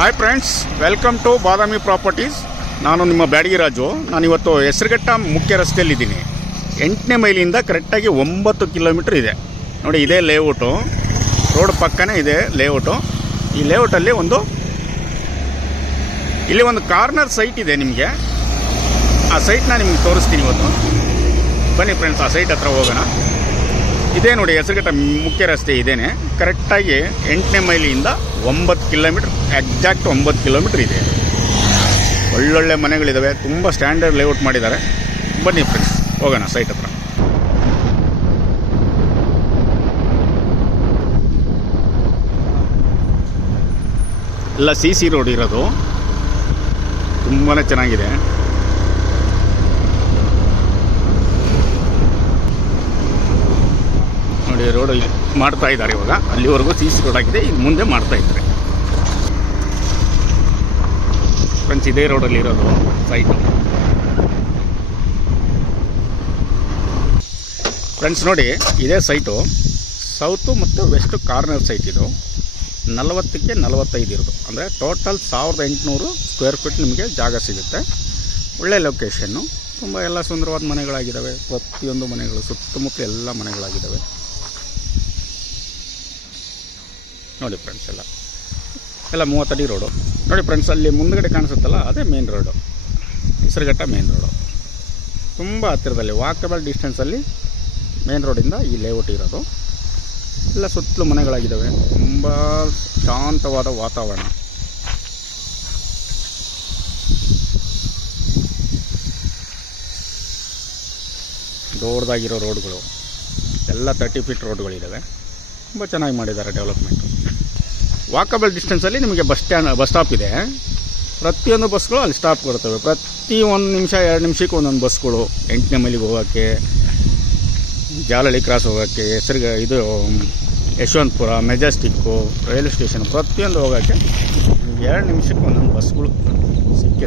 Hi friends, welcome to Badami properties. ನಾನು ನಿಮ್ಮ ಬ್ಯಾಡಗಿ ರಾಜು. ನಾನಿವತ್ತು ಹೆಸರುಘಟ್ಟ ಮುಖ್ಯ ರಸ್ತೆಯಲ್ಲಿದ್ದೀನಿ. 8ನೇ ಮೈಲಿಂದ ಕರೆಕ್ಟಾಗಿ 9 ಕಿಲೋಮೀಟ್ರ್ ಇದೆ ನೋಡಿ. ಇದೇ ಲೇಔಟು, ರೋಡ್ ಪಕ್ಕನೇ ಇದೆ ಲೇಔಟು. ಈ ಲೇಔಟಲ್ಲಿ ಇಲ್ಲಿ ಒಂದು ಕಾರ್ನರ್ ಸೈಟ್ ಇದೆ ನಿಮಗೆ. ಆ ಸೈಟ್ನ ನಿಮಗೆ ತೋರಿಸ್ತೀನಿ ಇವತ್ತು. ಬನ್ನಿ ಫ್ರೆಂಡ್ಸ್, ಆ ಸೈಟ್ ಹತ್ರ ಹೋಗೋಣ. ಇದೇ ನೋಡಿ ಹೆಸರುಘಟ್ಟ ಮುಖ್ಯ ರಸ್ತೆ ಇದೇನೆ. ಕರೆಕ್ಟಾಗಿ 8ನೇ ಮೈಲಿಯಿಂದ 9 ಕಿಲೋಮೀಟ್ರ್, ಎಕ್ಸಾಕ್ಟ್ 9 ಕಿಲೋಮೀಟ್ರ್ ಇದೆ. ಒಳ್ಳೊಳ್ಳೆ ಮನೆಗಳಿದ್ದಾವೆ, ತುಂಬ ಸ್ಟ್ಯಾಂಡರ್ಡ್ ಲೇಔಟ್ ಮಾಡಿದ್ದಾರೆ. ಬನ್ನಿ ಫ್ರೆಂಡ್ಸ್, ಹೋಗೋಣ ಸೈಟ್ ಹತ್ರ. ಎಲ್ಲ CC ರೋಡ್ ಇರೋದು, ತುಂಬಾ ಚೆನ್ನಾಗಿದೆ. ನೋಡಿ, ರೋಡ್ ಮಾಡ್ತಾ ಇದ್ದಾರೆ ಇವಾಗ. ಅಲ್ಲಿವರೆಗೂ CC ರೋಡ್ ಆಗಿದೆ, ಈಗ ಮುಂದೆ ಮಾಡ್ತಾ ಇದ್ದಾರೆ ಫ್ರೆಂಡ್ಸ್. ಇದೇ ರೋಡಲ್ಲಿ ಇರೋದು ಸೈಟು ಫ್ರೆಂಡ್ಸ್. ನೋಡಿ, ಇದೇ ಸೈಟು ಸೌತು ಮತ್ತು ವೆಸ್ಟ್ ಕಾರ್ನರ್ ಸೈಟ್. ಇದು 40ಕ್ಕೆ 45 ಇರೋದು, ಅಂದರೆ ಟೋಟಲ್ 1800 ಸ್ಕ್ವೇರ್ ಫೀಟ್ ನಿಮಗೆ ಜಾಗ ಸಿಗುತ್ತೆ. ಒಳ್ಳೆ ಲೊಕೇಶನ್ನು, ತುಂಬ ಎಲ್ಲ ಸುಂದರವಾದ ಮನೆಗಳಾಗಿದ್ದಾವೆ. ಪ್ರತಿಯೊಂದು ಮನೆಗಳು ಸುತ್ತಮುತ್ತ ಎಲ್ಲ ಮನೆಗಳಾಗಿದ್ದಾವೆ ನೋಡಿ ಫ್ರೆಂಡ್ಸ್. ಎಲ್ಲ 30 ಅಡಿ ರೋಡು ನೋಡಿ ಫ್ರೆಂಡ್ಸ್. ಅಲ್ಲಿ ಮುಂದ್ಗಡೆ ಕಾಣಿಸುತ್ತಲ್ಲ, ಅದೇ main road, Hesaraghatta main road. ತುಂಬ ಹತ್ತಿರದಲ್ಲಿ ವಾಕಬಲ್ ಡಿಸ್ಟೆನ್ಸಲ್ಲಿ ಮೇನ್ ರೋಡಿಂದ ಈ ಲೇಔಟ್ ಇರೋದು. ಎಲ್ಲ ಸುತ್ತಲೂ ಮನೆಗಳಾಗಿದ್ದಾವೆ. ತುಂಬ ಶಾಂತವಾದ ವಾತಾವರಣ. ದೊಡ್ಡದಾಗಿರೋ ರೋಡ್ಗಳು ಎಲ್ಲ 30 ಫೀಟ್ ರೋಡ್ಗಳಿದ್ದಾವೆ. ತುಂಬ ಚೆನ್ನಾಗಿ ಮಾಡಿದ್ದಾರೆ ಡೆವಲಪ್ಮೆಂಟು. ವಾಕಬಲ್ ಡಿಸ್ಟೆನ್ಸಲ್ಲಿ ನಿಮಗೆ ಬಸ್ ಸ್ಟಾಪ್ ಇದೆ. ಪ್ರತಿಯೊಂದು ಬಸ್ಗಳು ಅಲ್ಲಿ ಸ್ಟಾಪ್ ಕೊಡ್ತವೆ. ಪ್ರತಿ 1 ನಿಮಿಷ 2 ನಿಮಿಷಕ್ಕೆ ಒಂದೊಂದು ಬಸ್ಗಳು 8ನೇ ಮೈಲಿಗೆ ಹೋಗೋಕ್ಕೆ, ಜಾಲಹಳ್ಳಿ ಕ್ರಾಸ್ ಹೋಗೋಕ್ಕೆ, ಇದು ಯಶವಂತಪುರ, ಮೆಜೆಸ್ಟಿಕ್ಕು, ರೈಲ್ವೆ ಸ್ಟೇಷನ್, ಪ್ರತಿಯೊಂದು ಹೋಗೋಕ್ಕೆ 2 ನಿಮಿಷಕ್ಕೆ ಒಂದೊಂದು ಬಸ್ಗಳು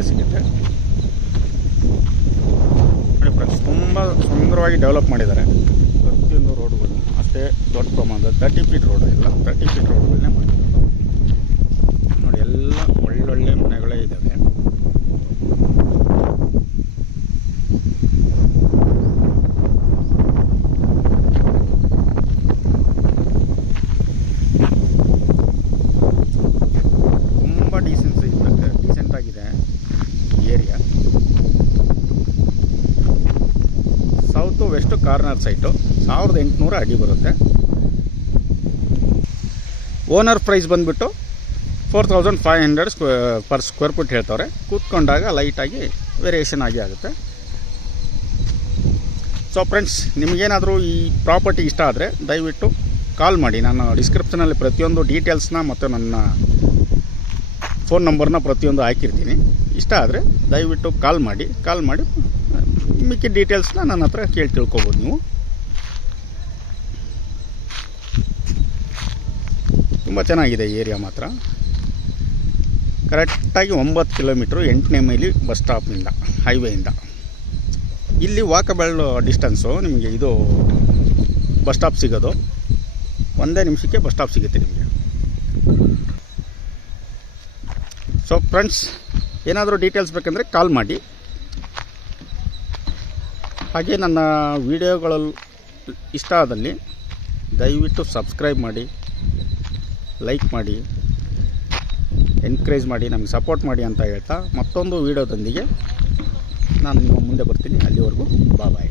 ಸಿಗುತ್ತೆ ನೋಡಿ ಫ್ರೆಂಡ್ಸ್. ತುಂಬ ಸುಂದರವಾಗಿ ಡೆವಲಪ್ ಮಾಡಿದ್ದಾರೆ ಪ್ರತಿಯೊಂದು ರೋಡ್ಗಳು. ಅಷ್ಟೇ ದೊಡ್ಡ ಪ್ರಮಾಣದ 30 ಫೀಟ್ ರೋಡ್, ಎಲ್ಲ 30 ಫೀಟ್ ರೋಡ್ಗಳನ್ನೇ ಮಾಡಿದ್ದಾರೆ ನೋಡಿ. ಎಲ್ಲ ಒಳ್ಳೊಳ್ಳೆ ಮನೆಗಳೇ ಇದ್ದಾವೆ. ತುಂಬ ಡೀಸೆಂಟ್ ಆಗಿದೆ area. South west corner site 1800 ಅಡಿ ಬರುತ್ತೆ. ಓನರ್ ಪ್ರೈಸ್ ಬಂದುಬಿಟ್ಟು 4500 ಪರ್ ಸ್ಕ್ವೇರ್ ಫೀಟ್ ಹೇಳ್ತವ್ರೆ. ಕೂತ್ಕೊಂಡಾಗ ಲೈಟಾಗಿ ವೇರಿಯೇಷನ್ ಆಗುತ್ತೆ. ಸೊ ಫ್ರೆಂಡ್ಸ್, ನಿಮಗೇನಾದರೂ ಈ ಪ್ರಾಪರ್ಟಿ ಇಷ್ಟ ಆದರೆ ದಯವಿಟ್ಟು ಕಾಲ್ ಮಾಡಿ. ನಾನು ಡಿಸ್ಕ್ರಿಪ್ಷನಲ್ಲಿ ಪ್ರತಿಯೊಂದು ಡೀಟೇಲ್ಸ್ನ ಮತ್ತು ನನ್ನ ಫೋನ್ ನಂಬರ್ನ ಪ್ರತಿಯೊಂದು ಹಾಕಿರ್ತೀನಿ. ಇಷ್ಟ ಆದರೆ ದಯವಿಟ್ಟು ಕಾಲ್ ಮಾಡಿ ಮಿಕ್ಕಿದ ಡೀಟೇಲ್ಸ್ನ ನನ್ನ ಹತ್ರ ಕೇಳಿ ತಿಳ್ಕೊಬೋದು ನೀವು. ತುಂಬ ಚೆನ್ನಾಗಿದೆ ಏರಿಯಾ ಮಾತ್ರ. ಕರೆಕ್ಟಾಗಿ 9 ಕಿಲೋಮೀಟ್ರು 8ನೇ ಮೈಲಿ ಬಸ್ ಸ್ಟಾಪ್ನಿಂದ, ಹೈವೇಯಿಂದ. ಇಲ್ಲಿ ವಾಕಬಲ್ ಡಿಸ್ಟೆನ್ಸು ನಿಮಗೆ. ಇದು ಬಸ್ ಸ್ಟಾಪ್ ಸಿಗೋದು 1 ನಿಮಿಷಕ್ಕೆ ಬಸ್ ಸ್ಟಾಪ್ ಸಿಗುತ್ತೆ ನಿಮಗೆ. ಸೊ ಫ್ರೆಂಡ್ಸ್, ಏನಾದರೂ ಡೀಟೇಲ್ಸ್ ಬೇಕಂದರೆ ಕಾಲ್ ಮಾಡಿ. ಹಾಗೆ ನನ್ನ ವಿಡಿಯೋಗಳಲ್ಲಿ ಇಷ್ಟ ಆದಲ್ಲಿ ದಯವಿಟ್ಟು ಸಬ್ಸ್ಕ್ರೈಬ್ ಮಾಡಿ, ಲೈಕ್ ಮಾಡಿ, ಎನ್ಕರೇಜ್ ಮಾಡಿ, ನಮಗೆ ಸಪೋರ್ಟ್ ಮಾಡಿ ಅಂತ ಹೇಳ್ತಾ ಮತ್ತೊಂದು ವಿಡಿಯೋದೊಂದಿಗೆ ನಾನು ನಿಮ್ಮ ಮುಂದೆ ಬರ್ತೀನಿ. ಅಲ್ಲಿವರೆಗೂ ಬಾಯ್.